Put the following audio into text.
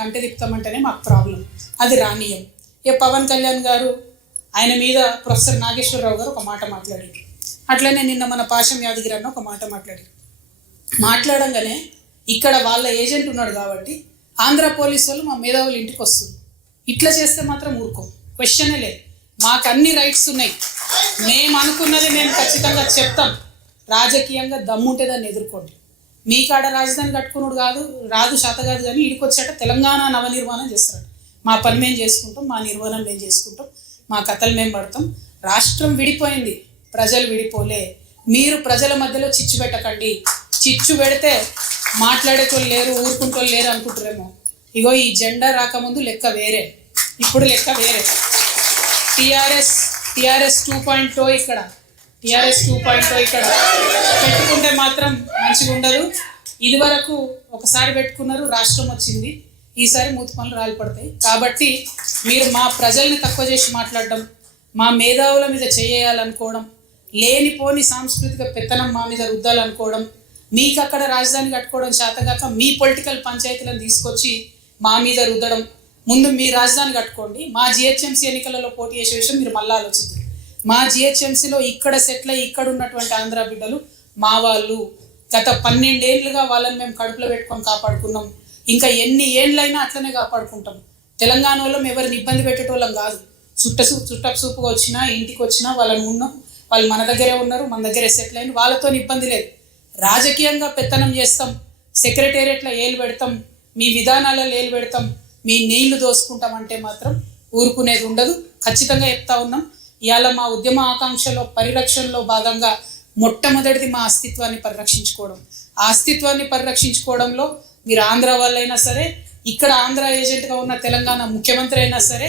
గంట తిప్పుతామంటేనే మాకు ప్రాబ్లం, అది రానియం. పవన్ కళ్యాణ్ గారు ఆయన మీద ప్రొఫెసర్ నాగేశ్వరరావు గారు ఒక మాట మాట్లాడారు. అట్లనే నిన్న మన పాశం యాదగిరి అన్న ఒక మాట మాట్లాడంగానే ఇక్కడ వాళ్ళ ఏజెంట్ ఉన్నాడు కాబట్టి ఆంధ్ర పోలీసు వాళ్ళు మా మేధావులు ఇంటికి వస్తుంది. ఇట్లా చేస్తే మాత్రం ఊరుకోం, క్వశ్చనే లేదు. మాకు అన్ని రైట్స్ ఉన్నాయి, మేము అనుకున్నది మేము ఖచ్చితంగా చెప్తాం. రాజకీయంగా దమ్ముంటే దాన్ని ఎదుర్కోండి. మీ కాడ రాజధాని కట్టుకున్నాడు రాదు శాత కాదు, కానీ ఇడికొచ్చాక తెలంగాణ నవనిర్మాణం చేస్తాడు. మా పని మేము చేసుకుంటాం, మా నిర్మాణం మేము చేసుకుంటాం, మా కథలు మేము పడతాం. రాష్ట్రం విడిపోయింది, ప్రజలు విడిపోలే. మీరు ప్రజల మధ్యలో చిచ్చు పెట్టకండి. చిచ్చు పెడితే మాట్లాడేటోళ్ళు లేరు, ఊరుకుంటోళ్ళు లేరు అనుకుంటారేమో. ఇగో ఈ జెండా రాకముందు లెక్క వేరే, ఇప్పుడు లెక్క వేరే. టీఆర్ఎస్ 2.0 ఇక్కడ, టీఆర్ఎస్ 2.0 ఇక్కడ పెట్టుకుంటే మాత్రం మంచిగా ఉండదు. ఇది వరకు ఒకసారి పెట్టుకున్నారు, రాష్ట్రం వచ్చింది, ఈసారి మూతి పనులు రాలిపడతాయి. కాబట్టి మీరు మా ప్రజల్ని తక్కువ చేసి మాట్లాడడం, మా మేధావుల మీద చేయాలనుకోవడం, లేనిపోని సాంస్కృతిక పెత్తనం మా మీద రుద్దాలనుకోవడం, మీకు అక్కడ రాజధాని కట్టుకోవడం చేతగాక మీ పొలిటికల్ పంచాయతీలను తీసుకొచ్చి మా మీద రుద్దడం. ముందు మీ రాజధాని కట్టుకోండి. మా జిహెచ్ఎంసీ ఎన్నికలలో పోటీ చేసే విషయం మీరు మళ్ళీ ఆలోచించారు. మా జిహెచ్ఎంసీలో ఇక్కడ సెటిల్ అయ్యి ఇక్కడ ఉన్నటువంటి ఆంధ్ర బిడ్డలు మా వాళ్ళు. గత 12 ఏళ్ళుగా వాళ్ళని మేము కడుపులో పెట్టుకొని కాపాడుకున్నాం. ఇంకా ఎన్ని ఏళ్ళైనా అట్లనే కాపాడుకుంటాం. తెలంగాణ వాళ్ళం ఎవరిని ఇబ్బంది పెట్టేటోళ్ళం కాదు. చుట్టపు సూపుగా వచ్చినా ఇంటికి వచ్చినా వాళ్ళని ఉన్నాం, వాళ్ళు మన దగ్గరే ఉన్నారు, మన దగ్గరే సెటిల్ అయిన, వాళ్ళతో ఇబ్బంది లేదు. రాజకీయంగా పెత్తనం చేస్తాం, సెక్రటేరియట్లో ఏలు పెడతాం, మీ విధానాలలో ఏలు పెడతాం, మీ నీళ్లు దోసుకుంటామంటే మాత్రం ఊరుకునేది ఉండదు. ఖచ్చితంగా చెప్తా ఉన్నాం. ఇవాళ మా ఉద్యమ ఆకాంక్షలో పరిరక్షణలో భాగంగా మొట్టమొదటిది మా అస్తిత్వాన్ని పరిరక్షించుకోవడం. ఆ అస్తిత్వాన్ని పరిరక్షించుకోవడంలో మీరు ఆంధ్ర వాళ్ళైనా సరే, ఇక్కడ ఆంధ్ర ఏజెంట్గా ఉన్న తెలంగాణ ముఖ్యమంత్రి అయినా సరే,